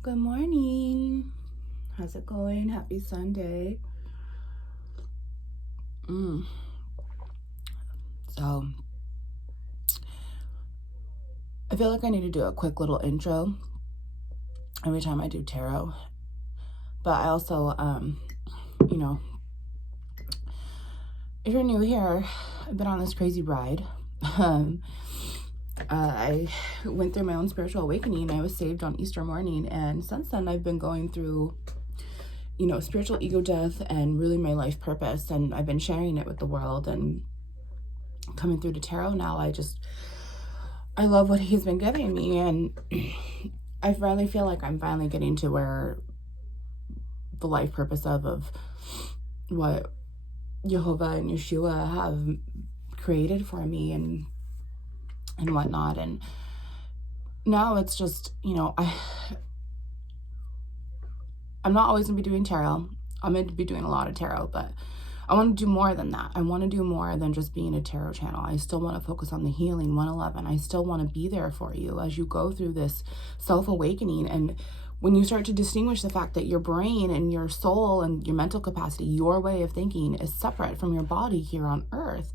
Good morning. How's it going? Happy Sunday. So, I feel like I need to do a quick little intro every time I do tarot. But I also, if you're new here, I've been on this crazy ride. I went through my own spiritual awakening. I was saved on Easter morning. And since then, I've been going through spiritual ego death and really my life purpose. And I've been sharing it with the world and coming through to tarot now. I love what he's been giving me. And I finally feel like I'm finally getting to where the life purpose of what Jehovah and Yeshua have created for me and whatnot. And now it's just, I'm not always going to be doing tarot. I'm going to be doing a lot of tarot, but I want to do more than that. I want to do more than just being a tarot channel. I still want to focus on the healing 111. I still want to be there for you as you go through this self-awakening. And when you start to distinguish the fact that your brain and your soul and your mental capacity, your way of thinking is separate from your body here on earth.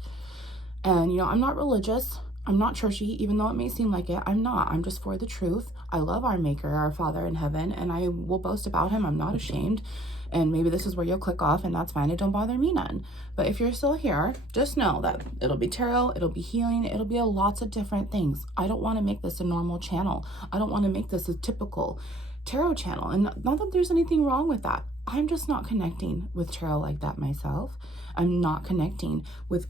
And, I'm not religious. I'm not churchy, even though it may seem like it. I'm not. I'm just for the truth. I love our Maker, our Father in heaven, and I will boast about him. I'm not ashamed. And maybe this is where you'll click off, and that's fine. It don't bother me none. But if you're still here, just know that it'll be tarot, it'll be healing, it'll be lots of different things. I don't want to make this a normal channel. I don't want to make this a typical tarot channel. And not that there's anything wrong with that. I'm just not connecting with tarot like that myself. I'm not connecting with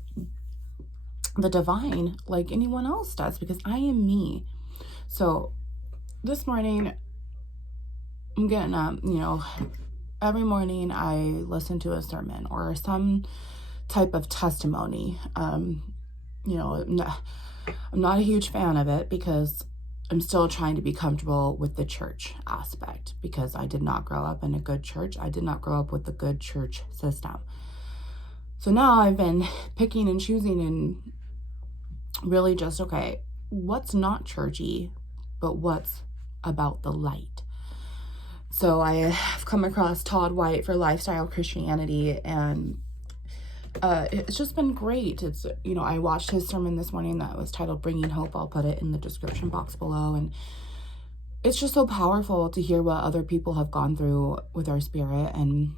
the divine like anyone else does because I am me. So this morning I'm getting up, every morning I listen to a sermon or some type of testimony. I'm not a huge fan of it because I'm still trying to be comfortable with the church aspect because I did not grow up in a good church. I did not grow up with a good church system. So now I've been picking and choosing and really just, okay, what's not churchy, but what's about the light? So I have come across Todd White for Lifestyle Christianity, and it's just been great. It's, I watched his sermon this morning that was titled Bringing Hope. I'll put it in the description box below. And it's just so powerful to hear what other people have gone through with our spirit and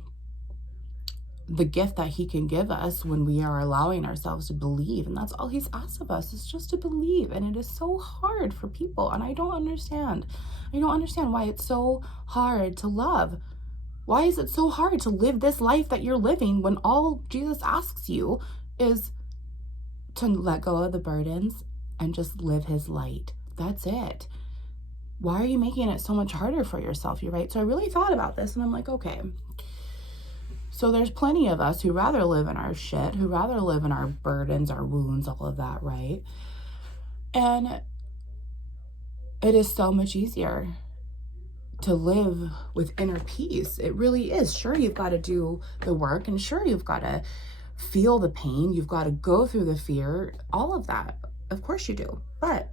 the gift that he can give us when we are allowing ourselves to believe. And that's all he's asked of us, is just to believe. And it is so hard for people. And I don't understand why it's so hard to love. Why is it so hard to live this life that you're living when all Jesus asks you is to let go of the burdens and just live his light? That's it. Why are you making it so much harder for yourself? You're right. So I really thought about this and I'm like, okay, so there's plenty of us who rather live in our shit, who rather live in our burdens, our wounds, all of that, right? And it is so much easier to live with inner peace. It really is. Sure, you've got to do the work, and sure, you've got to feel the pain. You've got to go through the fear, all of that. Of course you do. But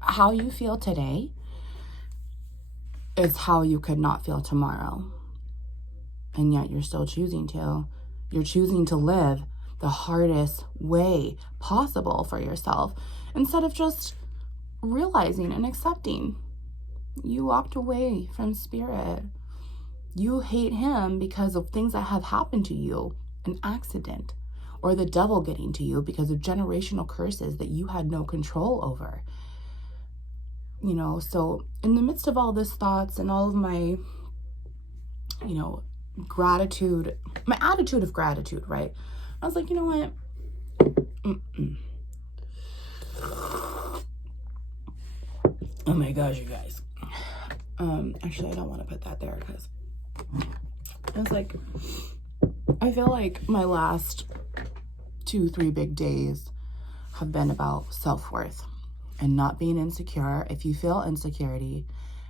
how you feel today is how you could not feel tomorrow. And yet you're still choosing to. You're choosing to live the hardest way possible for yourself instead of just realizing and accepting. You walked away from spirit. You hate him because of things that have happened to you, an accident, or the devil getting to you because of generational curses that you had no control over. So in the midst of all this thoughts and all of my, gratitude, my attitude of gratitude, right? I was like, you know what? Oh my gosh, you guys. Actually, I don't want to put that there because I was like, I feel like my last 2-3 big days have been about self-worth and not being insecure. If you feel insecurity,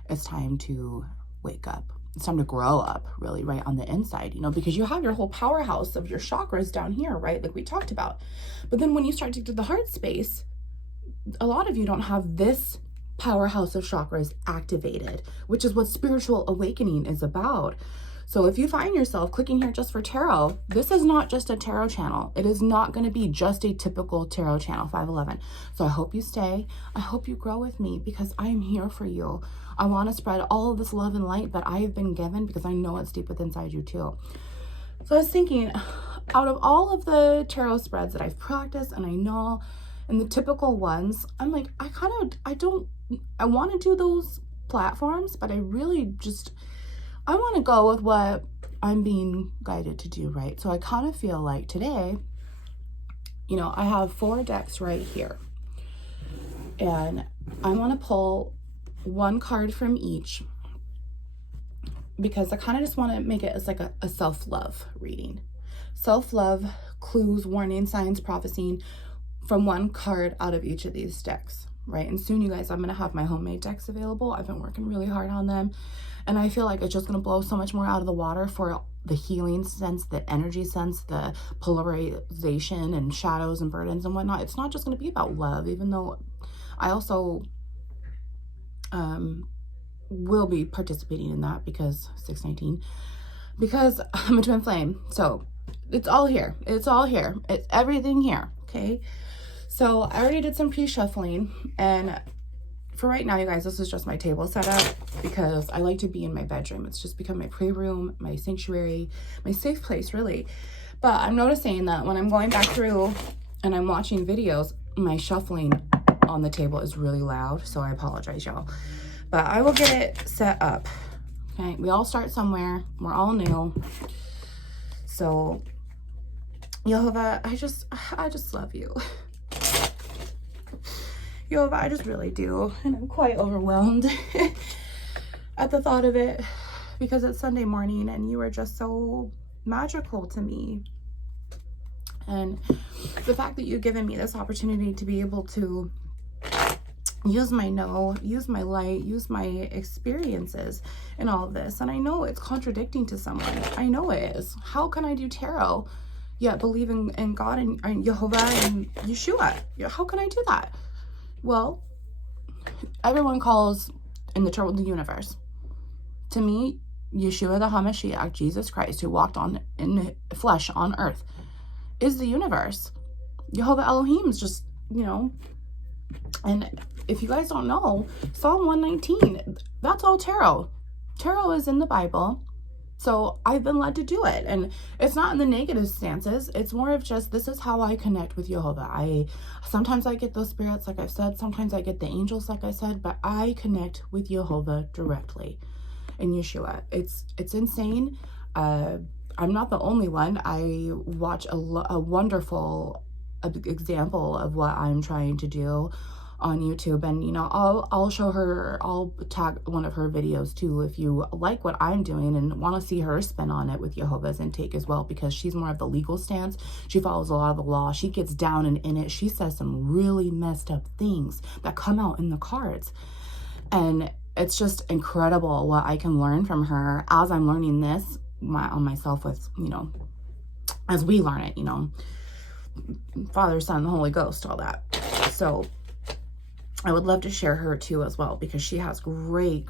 it's time to wake up. It's time to grow up, really, right on the inside, because you have your whole powerhouse of your chakras down here, right? Like we talked about. But then when you start to do the heart space, a lot of you don't have this powerhouse of chakras activated, which is what spiritual awakening is about. So if you find yourself clicking here just for tarot, this is not just a tarot channel. It is not going to be just a typical tarot channel, 511. So I hope you stay. I hope you grow with me, because I am here for you. I want to spread all of this love and light that I have been given, because I know it's deep within inside you too. So I was thinking, out of all of the tarot spreads that I've practiced and I know, and the typical ones, I'm like, I want to do those platforms, but I really just, I want to go with what I'm being guided to do, right? So I kind of feel like today, you know, I have 4 decks right here, and I want to pull one card from each, because I kind of just want to make it as like a self-love reading. Self-love, clues, warning, signs, prophesying from one card out of each of these decks, right? And soon, you guys, I'm going to have my homemade decks available. I've been working really hard on them, and I feel like it's just going to blow so much more out of the water for the healing sense, the energy sense, the polarization and shadows and burdens and whatnot. It's not just going to be about love, even though I also will be participating in that, because 619, because I'm a twin flame. So it's all here. It's all here. It's everything here. Okay. So I already did some pre-shuffling, and for right now, you guys, this is just my table setup, because I like to be in my bedroom. It's just become my prayer room, my sanctuary, my safe place, really. But I'm noticing that when I'm going back through and I'm watching videos, my shuffling on the table is really loud. So I apologize, y'all. But I will get it set up. Okay, we all start somewhere. We're all new. So, Jehovah, I just love you. Jehovah, I just really do. And I'm quite overwhelmed at the thought of it, because it's Sunday morning and you are just so magical to me. And the fact that you've given me this opportunity to be able to use my use my light, use my experiences in all of this. And I know it's contradicting to someone. I know it is. How can I do tarot yet believe in God and Jehovah and Yeshua? How can I do that? Well, everyone calls in the universe. To me, Yeshua the HaMashiach, Jesus Christ, who walked in flesh on earth, is the universe. Jehovah Elohim is just, you know. And if you guys don't know, Psalm 119, that's all tarot. Tarot is in the Bible. So I've been led to do it. And it's not in the negative stances. It's more of just, this is how I connect with Jehovah. Sometimes I get those spirits, like I've said. Sometimes I get the angels, like I said. But I connect with Jehovah directly in Yeshua. It's insane. I'm not the only one. I watch a wonderful example of what I'm trying to do on YouTube, and you know, I'll show her, I'll tag one of her videos too if you like what I'm doing and want to see her spin on it with Jehovah's intake as well, because she's more of the legal stance. She follows a lot of the law. She gets down and in it. She says some really messed up things that come out in the cards, and it's just incredible what I can learn from her as I'm learning this on myself, with, you know, as we learn it, you know, Father, Son, the Holy Ghost, all that. So I would love to share her too as well, because she has great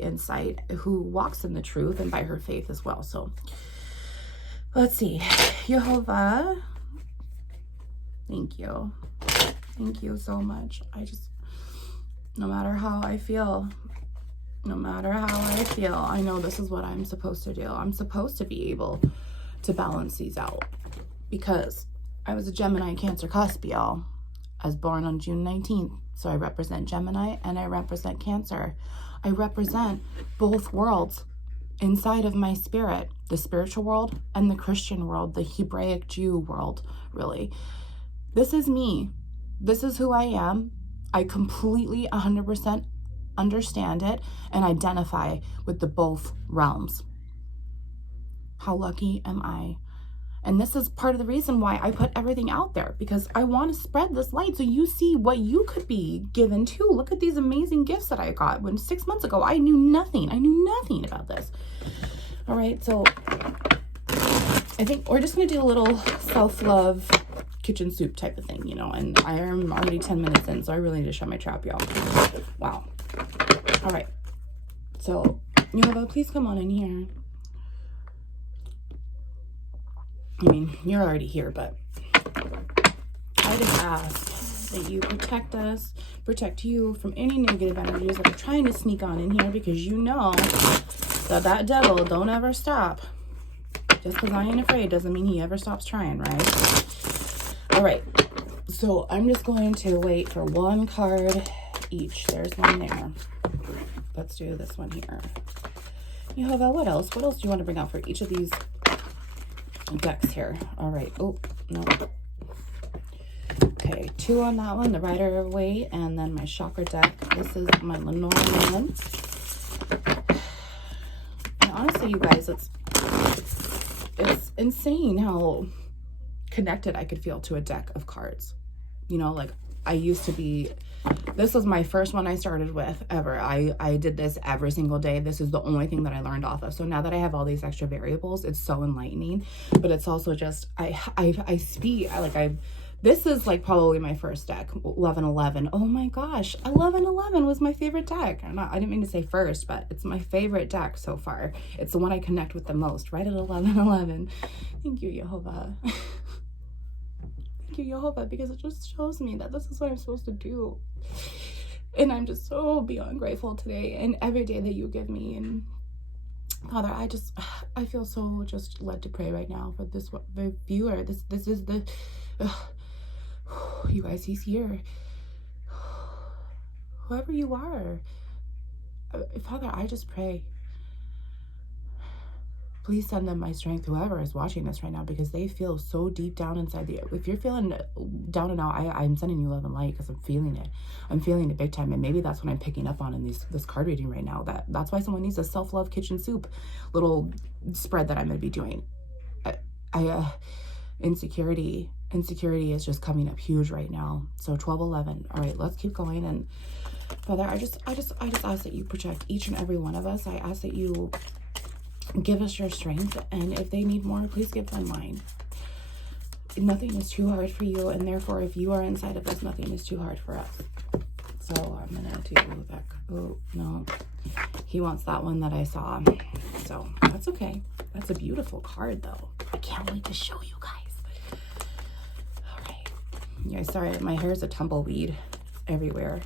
insight, who walks in the truth and by her faith as well. So let's see. Jehovah, thank you. Thank you so much. No matter how I feel, I know this is what I'm supposed to do. I'm supposed to be able to balance these out, because I was a Gemini Cancer cusp, y'all. I was born on June 19th. So I represent Gemini and I represent Cancer. I represent both worlds inside of my spirit, the spiritual world and the Christian world, the Hebraic Jew world, really. This is me. This is who I am. I completely 100% understand it and identify with the both realms. How lucky am I? And this is part of the reason why I put everything out there, because I want to spread this light so you see what you could be given too. Look at these amazing gifts that I got when 6 months ago I knew nothing. I knew nothing about this. All right, so I think we're just going to do a little self-love kitchen soup type of thing, you know, and I am already 10 minutes in, so I really need to shut my trap, y'all. Wow. All right. So, Yehovah, please come on in here. I mean, you're already here, but I just ask that you protect us, protect you from any negative energies that are trying to sneak on in here, because you know that devil don't ever stop. Just because I ain't afraid doesn't mean he ever stops trying, right? All right. So I'm just going to wait for one card each. There's one there. Let's do this one here. Yehovah, what else? What else do you want to bring out for each of these decks here? All right. Oh, no. Okay, 2 on that one, the Rider of Waite, and then my chakra deck. This is my Lenormand one. And honestly, you guys, it's insane how connected I could feel to a deck of cards. You know, like I used to be, this was my first one I started with ever. I did this every single day. This is the only thing that I learned off of. So now that I have all these extra variables, it's so enlightening, but it's also just, this is like probably my first deck, 1111. Oh my gosh, 1111 was my favorite deck. I didn't mean to say first, but it's my favorite deck so far. It's the one I connect with the most, right at 1111. Thank you, Yehovah. Thank you, Yehovah, because it just shows me that this is what I'm supposed to do. And I'm just so beyond grateful today and every day that you give me. And Father, I feel so just led to pray right now for this viewer. This is the... you guys, he's here. Whoever you are, Father, I just pray, please send them my strength, whoever is watching this right now, because they feel so deep down inside if you're feeling down and out, I'm sending you love and light, because I'm feeling it big time. And maybe that's what I'm picking up on in this card reading right now. That's why someone needs a self-love kitchen soup little spread that I'm going to be doing. Insecurity is just coming up huge right now. So 1211. All right, let's keep going. And Father, I just ask that you protect each and every one of us. I ask that you give us your strength, and if they need more, please give them mine. Nothing is too hard for you, and therefore, if you are inside of us, nothing is too hard for us. So I'm gonna do that. Oh no, he wants that one that I saw. So that's okay. That's a beautiful card, though. I can't wait to show you guys. Yeah, sorry, my hair is a tumbleweed everywhere.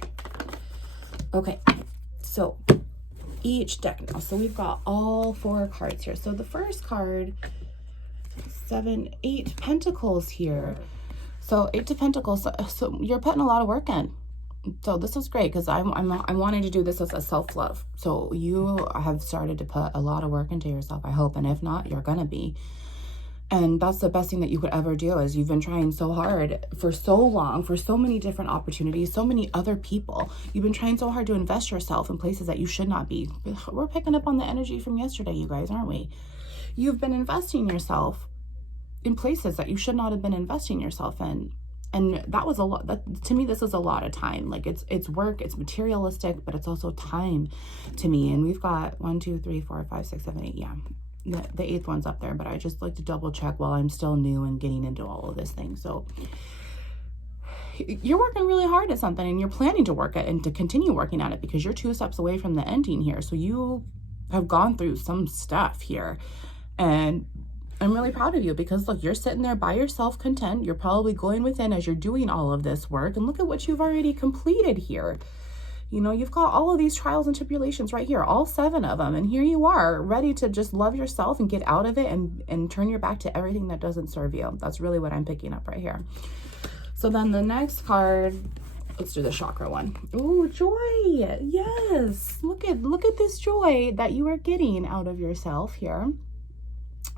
Okay, so each deck now. So we've got all 4 cards here. So the first card, 8 pentacles here. So 8 of Pentacles. So you're putting a lot of work in. So this is great, because I'm wanting to do this as a self-love. So you have started to put a lot of work into yourself, I hope. And if not, you're gonna be. And that's the best thing that you could ever do, is you've been trying so hard for so long, for so many different opportunities, so many other people. You've been trying so hard to invest yourself in places that you should not be. We're picking up on the energy from yesterday, you guys, aren't we? You've been investing yourself in places that you should not have been investing yourself in. And that was a lot. To me, this is a lot of time. Like it's work, it's materialistic, but it's also time to me. And we've got 1, 2, 3, 4, 5, 6, 7, 8. Yeah. The 8th one's up there, but I just like to double check while I'm still new and getting into all of this thing. So you're working really hard at something, and you're planning to work at and to continue working at it, because you're 2 steps away from the ending here. So you have gone through some stuff here, and I'm really proud of you, because look, you're sitting there by yourself content. You're probably going within as you're doing all of this work, and look at what you've already completed here. You know, you've got all of these trials and tribulations right here, all 7 of them. And here you are, ready to just love yourself and get out of it and turn your back to everything that doesn't serve you. That's really what I'm picking up right here. So then the next card, let's do the chakra one. Oh, joy. Yes. Look at this joy that you are getting out of yourself here.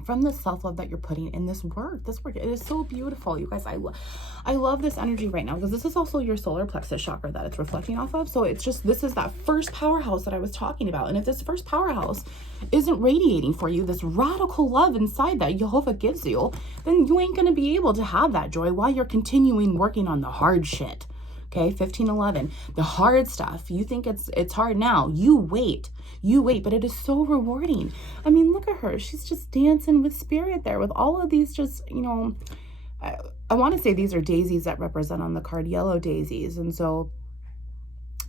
From the self-love that you're putting in this work. It is so beautiful, you guys. I love this energy right now, because this is also your solar plexus chakra that it's reflecting off of. So it's just, this is that first powerhouse that I was talking about. And if this first powerhouse isn't radiating for you this radical love inside that Yehovah gives you, then you ain't going to be able to have that joy while you're continuing working on the hard shit. Okay, 1511, the hard stuff. You think it's hard now. You wait, but it is so rewarding. I mean, look at her. She's just dancing with spirit there, with all of these just, you know, I want to say these are daisies that represent on the card, yellow daisies. And so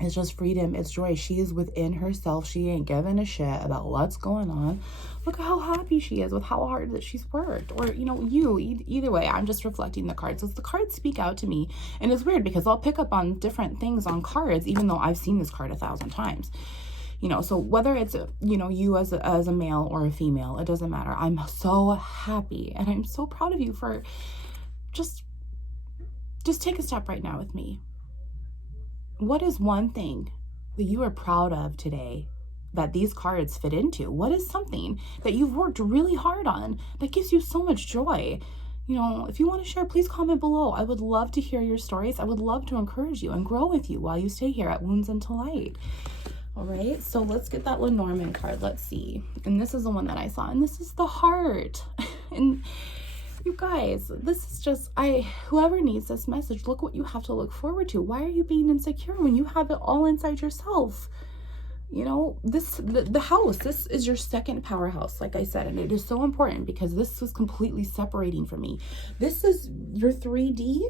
it's just freedom. It's joy. She is within herself. She ain't giving a shit about what's going on. Look at how happy she is with how hard that she's worked. Or, you know, either way, I'm just reflecting the cards. So the cards speak out to me. And it's weird because I'll pick up on different things on cards, even though I've seen this card 1,000 times. You know, so whether it's, you know, you as a male or a female, it doesn't matter. I'm so happy and I'm so proud of you for just take a step right now with me. What is one thing that you are proud of today that these cards fit into? What is something that you've worked really hard on that gives you so much joy? You know, if you want to share, please comment below. I would love to hear your stories. I would love to encourage you and grow with you while you stay here at Wounds into Light. All right, so let's get that Lenormand card. Let's see. And this is the one that I saw, and this is the heart. And you guys, this is just, whoever needs this message, look what you have to look forward to. Why are you being insecure when you have it all inside yourself? You know, the house, this is your second powerhouse, like I said, and it is so important because this was completely separating from me. This is your 3D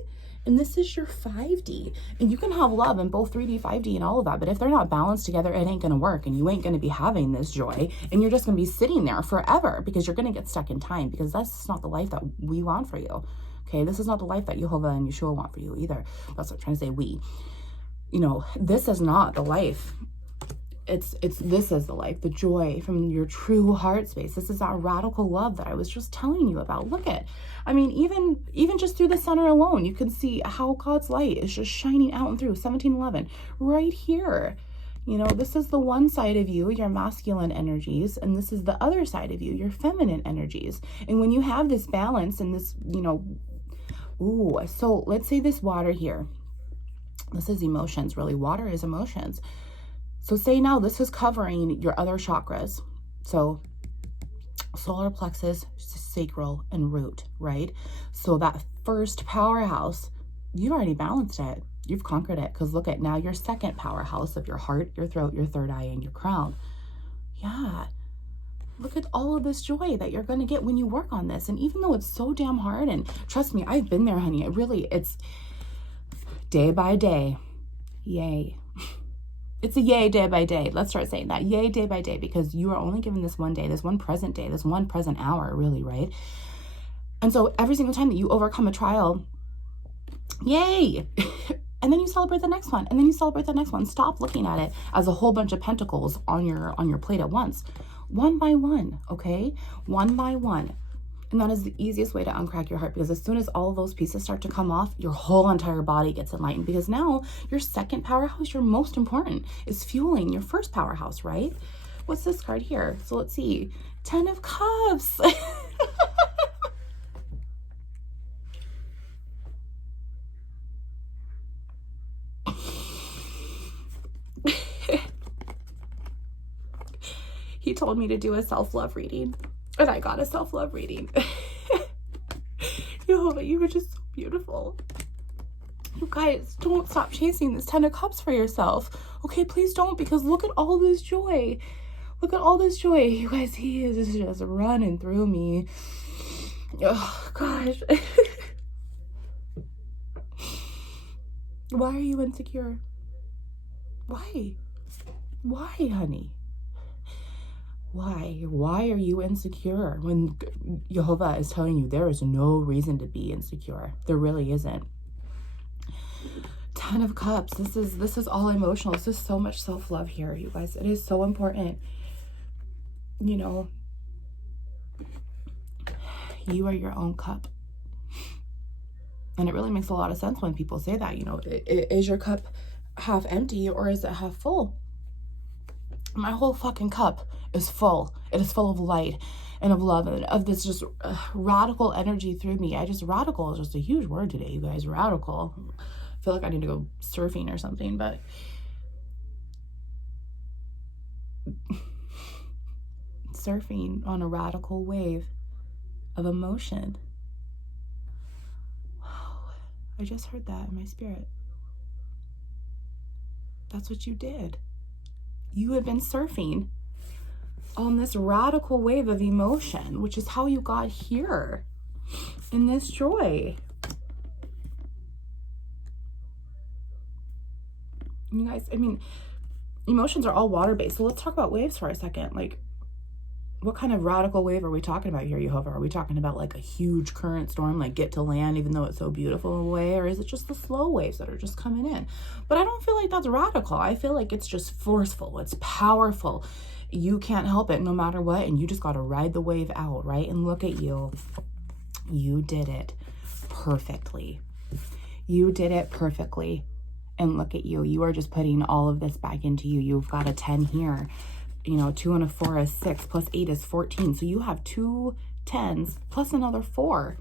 and this is your 5D. And you can have love in both 3D, 5D, and all of that, but if they're not balanced together, it ain't gonna work, and you ain't gonna be having this joy, and you're just gonna be sitting there forever because you're gonna get stuck in time, because that's not the life that we want for you. Okay, this is not the life that Jehovah and Yeshua want for you either. That's what I'm trying to say, we. You know, this is not the life. This is the life, the joy from your true heart space. This is that radical love that I was just telling you about. Look at, I mean, even just through the center alone, you can see how God's light is just shining out and through. 1711 right here. You know, this is the one side of you, your masculine energies, and this is the other side of you, your feminine energies. And when you have this balance and this, you know, ooh, so let's say this water here, this is emotions, really. Water is emotions. So say now this is covering your other chakras. So solar plexus, sacral, and root, right? So that first powerhouse, you've already balanced it. You've conquered it, because look at now your second powerhouse of your heart, your throat, your third eye, and your crown. Yeah. Look at all of this joy that you're going to get when you work on this. And even though it's so damn hard, and trust me, I've been there, honey. It's day by day. Yay. It's a yay day by day. Let's start saying that. Yay day by day, because you are only given this one day, this one present day, this one present hour, really, right? And so every single time that you overcome a trial, yay! And then you celebrate the next one, and then you celebrate the next one. Stop looking at it as a whole bunch of pentacles on your plate at once. One by one, okay? One by one. And that is the easiest way to uncrack your heart, because as soon as all of those pieces start to come off, your whole entire body gets enlightened, because now your second powerhouse, your most important, is fueling your first powerhouse, right? What's this card here? So let's see. 10 of Cups. He told me to do a self-love reading, and I got a self-love reading. Jehovah, you were just so beautiful. You guys, don't stop chasing this 10 of Cups for yourself. Okay, please don't, because look at all this joy. Look at all this joy. You guys, he is just running through me. Oh, gosh. Why are you insecure? Why? Why, honey? Why? Why are you insecure when Jehovah is telling you there is no reason to be insecure? There really isn't. 10 of Cups. This is all emotional. This is so much self-love here, you guys. It is so important. You know, you are your own cup. And it really makes a lot of sense when people say that, you know, is your cup half empty or is it half full? My whole fucking cup is full. It is full of light and of love and of this just radical energy through me. Radical is just a huge word today, you guys. Radical. I feel like I need to go surfing or something, but surfing on a radical wave of emotion. Wow. I just heard that in my spirit. That's what you did. You have been surfing on this radical wave of emotion, which is how you got here in this joy. You guys, I mean, emotions are all water-based. So let's talk about waves for a second. Like, what kind of radical wave are we talking about here, Jehovah? Are we talking about like a huge current storm, like get to land even though it's so beautiful away? Or is it just the slow waves that are just coming in? But I don't feel like that's radical. I feel like it's just forceful. It's powerful. You can't help it no matter what. And you just got to ride the wave out, right? And look at you. You did it perfectly. You did it perfectly. And look at you. You are just putting all of this back into you. You've got a 10 here. You know, 2 and a 4 is 6, plus 8 is 14. So you have 2 10s plus another 4.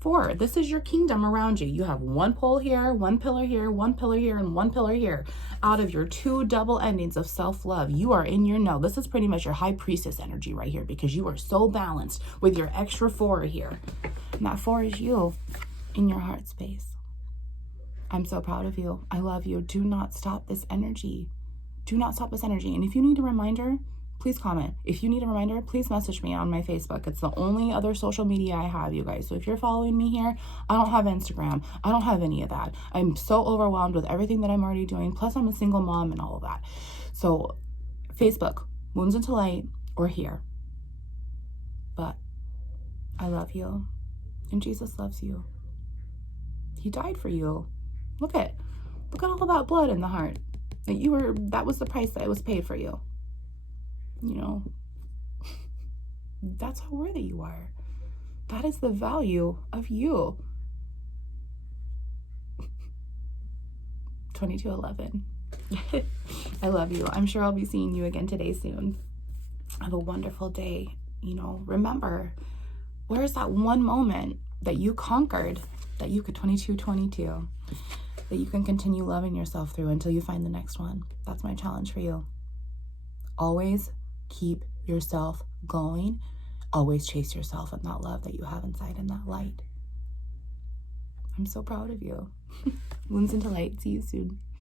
4. This is your kingdom around you. You have 1 pole here, 1 pillar here, 1 pillar here, and 1 pillar here. Out of your 2 double endings of self-love, you are in your no. This is pretty much your high priestess energy right here, because you are so balanced with your extra 4 here. And that 4 is you in your heart space. I'm so proud of you. I love you. Do not stop this energy. Do not stop this energy. And if you need a reminder, please comment. If you need a reminder, please message me on my Facebook. It's the only other social media I have, you guys. So if you're following me here, I don't have Instagram. I don't have any of that. I'm so overwhelmed with everything that I'm already doing. Plus, I'm a single mom and all of that. So Facebook, Wounds into Light, or here. But I love you. And Jesus loves you. He died for you. Look at all that blood in the heart. That was the price that was paid for you. You know, that's how worthy you are. That is the value of you. 2211. I love you. I'm sure I'll be seeing you again today soon. Have a wonderful day. You know, remember, where's that one moment that you conquered, that you could 2222, that you can continue loving yourself through until you find the next one. That's my challenge for you. Always keep yourself going. Always chase yourself in that love that you have inside, in that light. I'm so proud of you. Wounds into Light. See you soon.